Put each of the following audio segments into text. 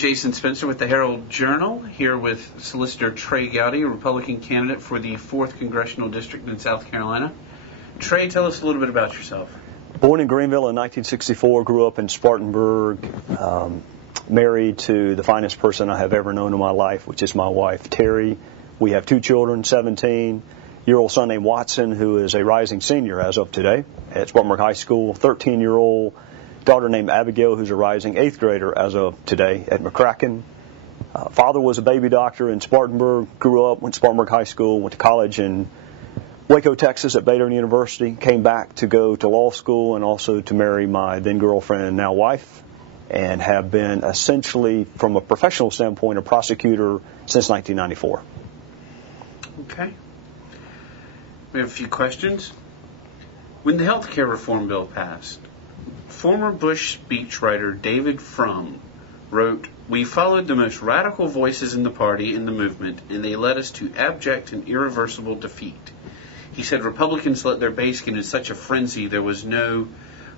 Jason Spencer with the Herald-Journal, here with Solicitor Trey Gowdy, a Republican candidate for the 4th Congressional District in South Carolina. Trey, tell us a little bit about yourself. Born in Greenville in 1964, grew up in Spartanburg, married to the finest person I have ever known in my life, which is my wife, Terry. We have 2 children, 17-year-old son named Watson, who is a rising senior as of today at Spartanburg High School, 13-year-old daughter named Abigail, who's a rising 8th grader as of today at McCracken. Father was a baby doctor in Spartanburg, grew up, went to Spartanburg High School, went to college in Waco, Texas at Baylor University, came back to go to law school and also to marry my then girlfriend and now wife, and have been essentially, from a professional standpoint, a prosecutor since 1994. Okay. We have a few questions. When the health care reform bill passed, former Bush speechwriter David Frum wrote, "We followed the most radical voices in the party and the movement, and they led us to abject and irreversible defeat." He said Republicans let their base get in such a frenzy there was no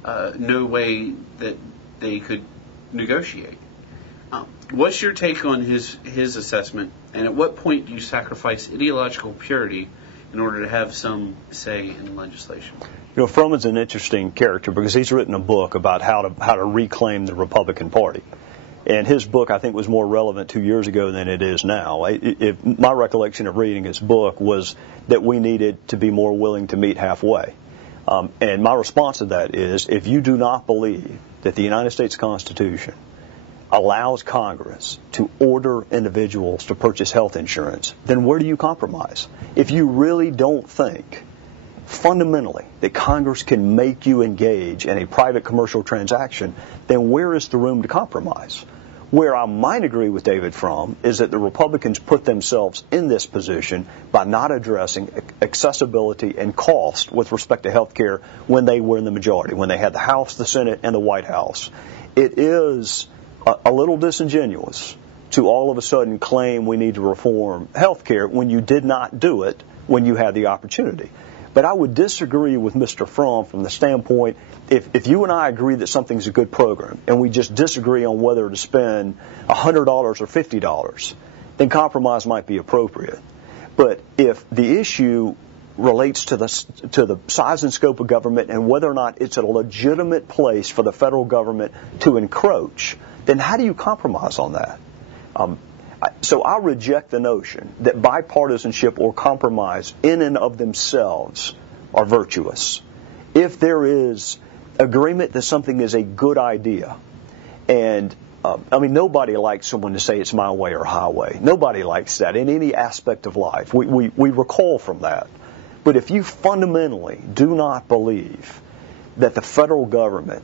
way that they could negotiate. What's your take on his assessment, and at what point do you sacrifice ideological purity in order to have some say in legislation? You know, Frum is an interesting character because he's written a book about how to reclaim the Republican Party. And his book, I think, was more relevant 2 years ago than it is now. My recollection of reading his book was that we needed to be more willing to meet halfway. And my response to that is, if you do not believe that the United States Constitution allows Congress to order individuals to purchase health insurance, then where do you compromise? If you really don't think fundamentally that Congress can make you engage in a private commercial transaction, then where is the room to compromise? Where I might agree with David Frum is that the Republicans put themselves in this position by not addressing accessibility and cost with respect to health care when they were in the majority, when they had the House, the Senate, and the White House. It is a little disingenuous to all of a sudden claim we need to reform health care when you did not do it when you had the opportunity. But I would disagree with Mr. Frum from the standpoint, if you and I agree that something's a good program and we just disagree on whether to spend $100 or $50, then compromise might be appropriate. But if the issue relates to the size and scope of government and whether or not it's a legitimate place for the federal government to encroach, then how do you compromise on that? So I reject the notion that bipartisanship or compromise in and of themselves are virtuous. If there is agreement that something is a good idea, and nobody likes someone to say it's my way or highway. Nobody likes that in any aspect of life. We recoil from that. But if you fundamentally do not believe that the federal government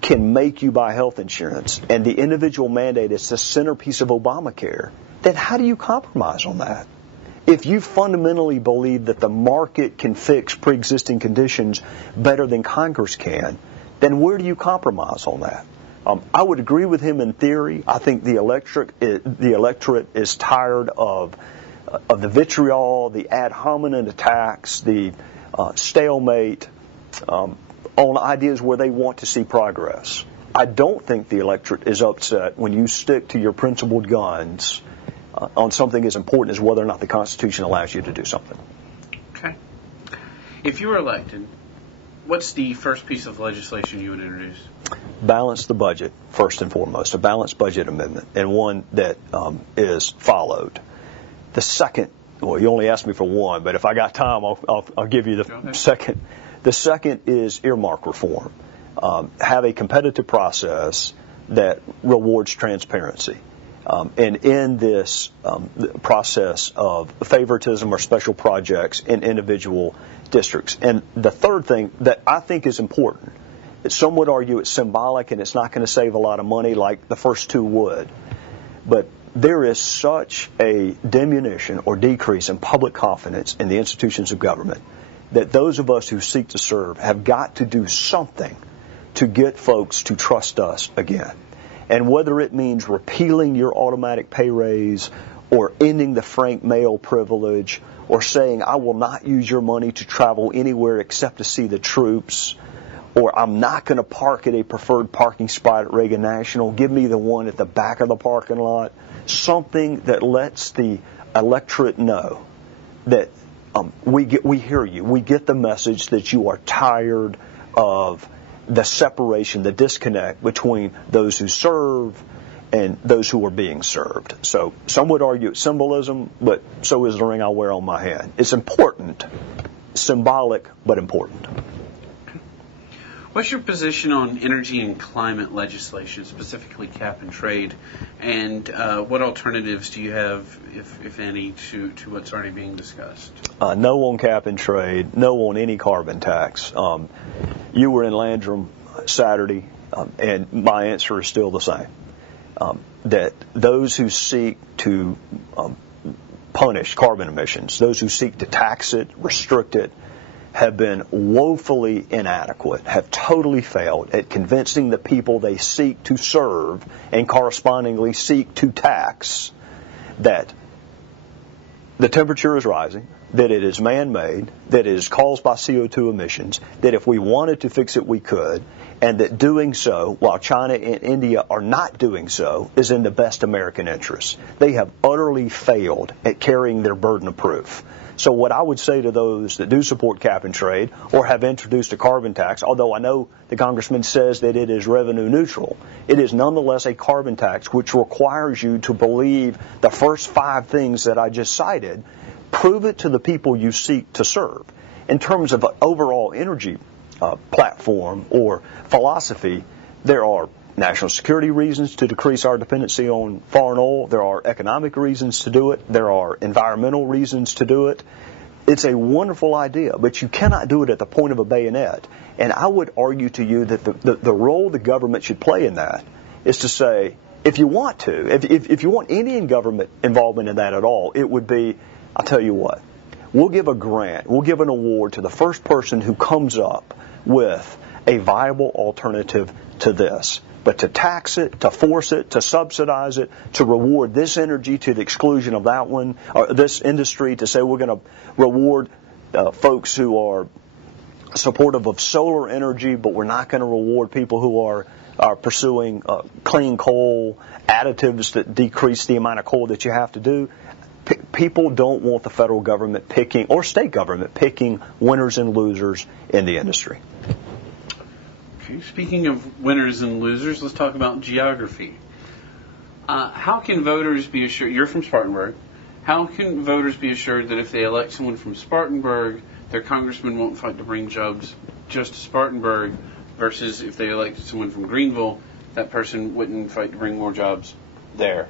can make you buy health insurance, and the individual mandate is the centerpiece of Obamacare, then how do you compromise on that? If you fundamentally believe that the market can fix pre-existing conditions better than Congress can, then where do you compromise on that? I would agree with him in theory. I think the electorate is tired of the vitriol, the ad hominem attacks, the stalemate, on ideas where they want to see progress. I don't think the electorate is upset when you stick to your principled guns on something as important as whether or not the Constitution allows you to do something. Okay. If you were elected, what's the first piece of legislation you would introduce? Balance the budget, first and foremost, a balanced budget amendment, and one that is followed. The second, well, you only asked me for one, but if I got time, I'll give you the second. The second is earmark reform. Have a competitive process that rewards transparency. And in this process of favoritism or special projects in individual districts. And the third thing that I think is important, some would argue it's symbolic and it's not going to save a lot of money like the first two would. But there is such a diminution or decrease in public confidence in the institutions of government that those of us who seek to serve have got to do something to get folks to trust us again. And whether it means repealing your automatic pay raise or ending the frank mail privilege or saying I will not use your money to travel anywhere except to see the troops or I'm not going to park at a preferred parking spot at Reagan National. Give me the one at the back of the parking lot. Something that lets the electorate know that we hear you. We get the message that you are tired of the separation, the disconnect between those who serve and those who are being served. So some would argue it's symbolism, but so is the ring I wear on my hand. It's important, symbolic, but important. What's your position on energy and climate legislation, specifically cap and trade, and what alternatives do you have, if any, to what's already being discussed? No on cap and trade, no on any carbon tax. You were in Landrum Saturday, and my answer is still the same. That those who seek to punish carbon emissions, those who seek to tax it, restrict it, have been woefully inadequate, have totally failed at convincing the people they seek to serve and correspondingly seek to tax that the temperature is rising, that it is man-made, that it is caused by CO2 emissions, that if we wanted to fix it, we could, and that doing so, while China and India are not doing so, is in the best American interest. They have utterly failed at carrying their burden of proof. So what I would say to those that do support cap and trade or have introduced a carbon tax, although I know the congressman says that it is revenue neutral, it is nonetheless a carbon tax which requires you to believe the first 5 things that I just cited. Prove it to the people you seek to serve. In terms of an overall energy platform or philosophy, there are national security reasons to decrease our dependency on foreign oil. There are economic reasons to do it. There are environmental reasons to do it. It's a wonderful idea, but you cannot do it at the point of a bayonet. And I would argue to you that the role the government should play in that is to say, if you want to, if you want any government involvement in that at all, it would be, I'll tell you what, we'll give a grant, we'll give an award to the first person who comes up with a viable alternative to this. But to tax it, to force it, to subsidize it, to reward this energy to the exclusion of that one, or this industry, to say we're going to reward folks who are supportive of solar energy, but we're not going to reward people who are pursuing clean coal, additives that decrease the amount of coal that you have to do. People don't want the federal government picking, or state government picking, winners and losers in the industry. Okay, speaking of winners and losers, let's talk about geography. How can voters be assured, you're from Spartanburg, how can voters be assured that if they elect someone from Spartanburg, their congressman won't fight to bring jobs just to Spartanburg, versus if they elected someone from Greenville, that person wouldn't fight to bring more jobs there?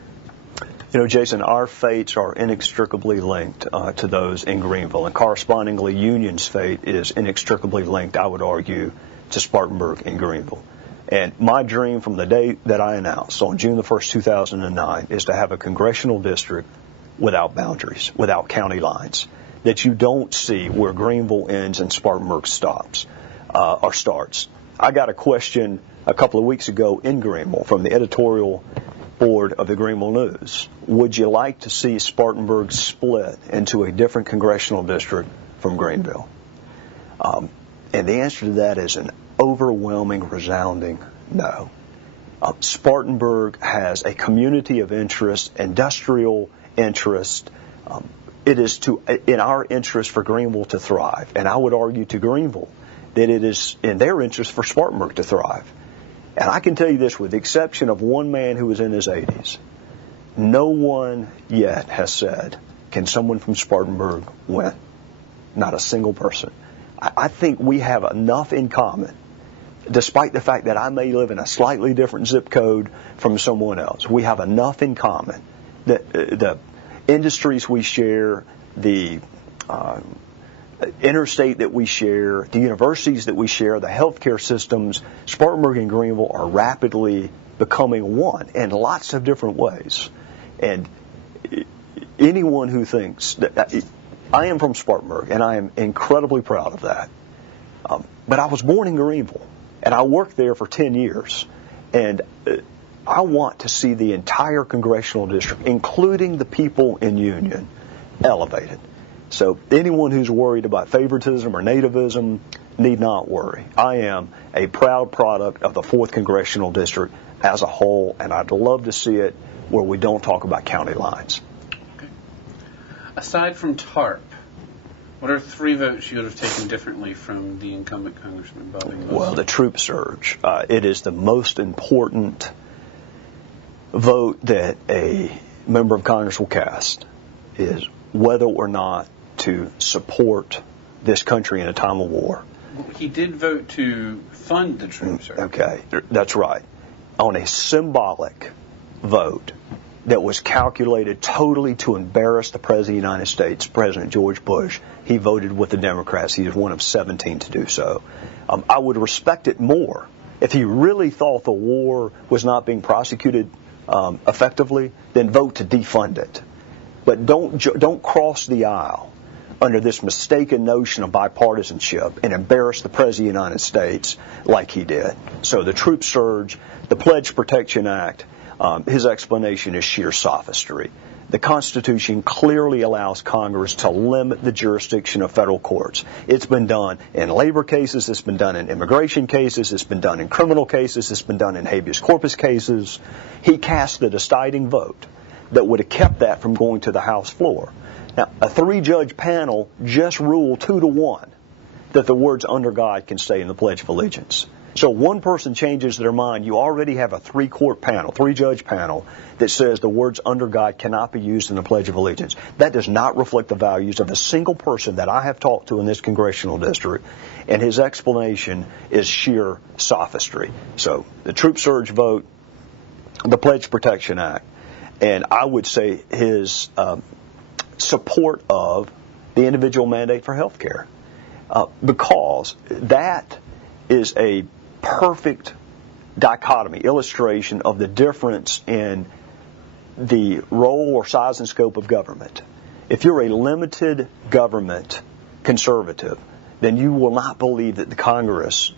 You know, Jason, our fates are inextricably linked to those in Greenville, and correspondingly, Union's fate is inextricably linked, I would argue, to Spartanburg and Greenville. And my dream from the day that I announced on June the 1st, 2009, is to have a congressional district without boundaries, without county lines, that you don't see where Greenville ends and Spartanburg stops or starts. I got a question a couple of weeks ago in Greenville from the editorial board of the Greenville News. Would you like to see Spartanburg split into a different congressional district from Greenville? And the answer to that is an overwhelming, resounding no. Spartanburg has a community of interest, industrial interest. It is in our interest for Greenville to thrive. And I would argue to Greenville that it is in their interest for Spartanburg to thrive. And I can tell you this, with the exception of one man who is in his 80s, no one yet has said, can someone from Spartanburg win? Not a single person. I think we have enough in common, despite the fact that I may live in a slightly different zip code from someone else. We have enough in common that the industries we share, the interstate that we share, the universities that we share, the healthcare systems, Spartanburg and Greenville are rapidly becoming one in lots of different ways. And anyone who thinks that I am from Spartanburg, and I am incredibly proud of that. But I was born in Greenville, and I worked there for 10 years. And I want to see the entire congressional district, including the people in Union, elevated. So anyone who's worried about favoritism or nativism, need not worry. I am a proud product of the 4th Congressional District as a whole, and I'd love to see it where we don't talk about county lines. Okay. Aside from TARP, what are 3 votes you would have taken differently from the incumbent Congressman Bobby Wilson? Well, the troop surge. It is the most important vote that a member of Congress will cast, is whether or not to support this country in a time of war. He did vote to fund the troop surge. Okay, that's right. On a symbolic vote that was calculated totally to embarrass the President of the United States, President George Bush, he voted with the Democrats. He is one of 17 to do so. I would respect it more if he really thought the war was not being prosecuted effectively, then vote to defund it. But don't cross the aisle under this mistaken notion of bipartisanship and embarrass the President of the United States like he did. So the troop surge, the Pledge Protection Act, his explanation is sheer sophistry. The Constitution clearly allows Congress to limit the jurisdiction of federal courts. It's been done in labor cases, it's been done in immigration cases, it's been done in criminal cases, it's been done in habeas corpus cases. He cast the deciding vote that would have kept that from going to the House floor. Now, a 3-judge panel just ruled 2-1 that the words "under God" can stay in the Pledge of Allegiance. So one person changes their mind, you already have a 3-judge panel that says the words "under God" cannot be used in the Pledge of Allegiance. That does not reflect the values of a single person that I have talked to in this congressional district, and his explanation is sheer sophistry. So the troop surge vote, the Pledge Protection Act, and I would say his support of the individual mandate for health care, because that is a perfect dichotomy, illustration of the difference in the role or size and scope of government. If you're a limited government conservative, then you will not believe that the Congress,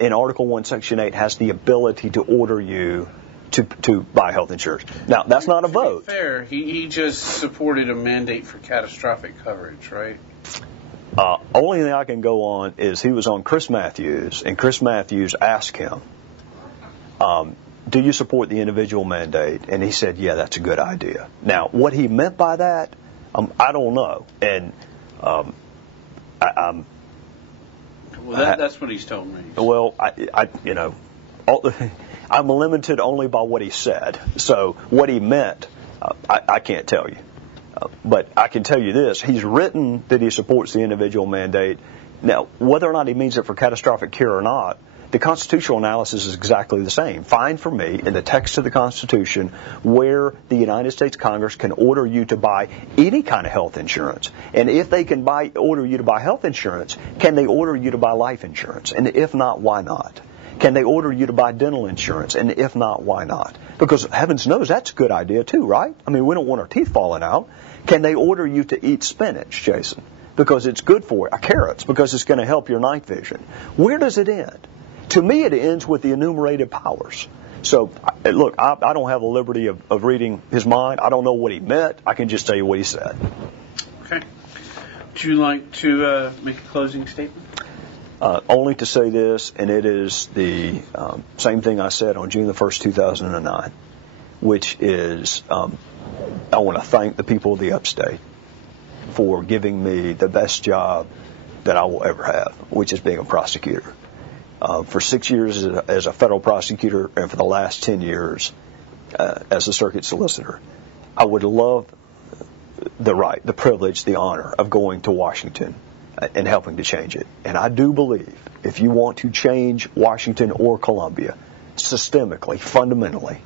in Article 1, Section 8, has the ability to order you to buy health insurance. Now, that's not a vote. To be fair, he just supported a mandate for catastrophic coverage, right? Only thing I can go on is he was on Chris Matthews, and Chris Matthews asked him, do you support the individual mandate? And he said, yeah, that's a good idea. Now, what he meant by that, I don't know. And that's what he's told me. Well, I'm limited only by what he said. So what he meant, I can't tell you. But I can tell you this, he's written that he supports the individual mandate. Now, whether or not he means it for catastrophic care or not, the constitutional analysis is exactly the same. Find for me in the text of the Constitution where the United States Congress can order you to buy any kind of health insurance. And if they can order you to buy health insurance, can they order you to buy life insurance? And if not, why not? Can they order you to buy dental insurance? And if not, why not? Because heavens knows that's a good idea too, right? I mean, we don't want our teeth falling out. Can they order you to eat spinach, Jason? Because it's good for you. Carrots, because it's going to help your night vision. Where does it end? To me, it ends with the enumerated powers. So, look, I don't have the liberty of reading his mind. I don't know what he meant. I can just tell you what he said. Okay. Would you like to make a closing statement? Only to say this, and it is the same thing I said on June the 1st, 2009, which is I want to thank the people of the upstate for giving me the best job that I will ever have, which is being a prosecutor. For 6 years as a federal prosecutor and for the last 10 years as a circuit solicitor, I would love the right, the privilege, the honor of going to Washington and helping to change it. And I do believe if you want to change Washington or Columbia systemically, fundamentally,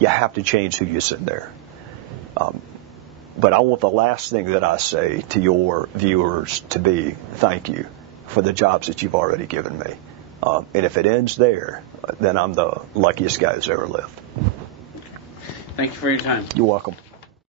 you have to change who you send there. But I want the last thing that I say to your viewers to be thank you for the jobs that you've already given me. And if it ends there, then I'm the luckiest guy who's ever lived. Thank you for your time. You're welcome.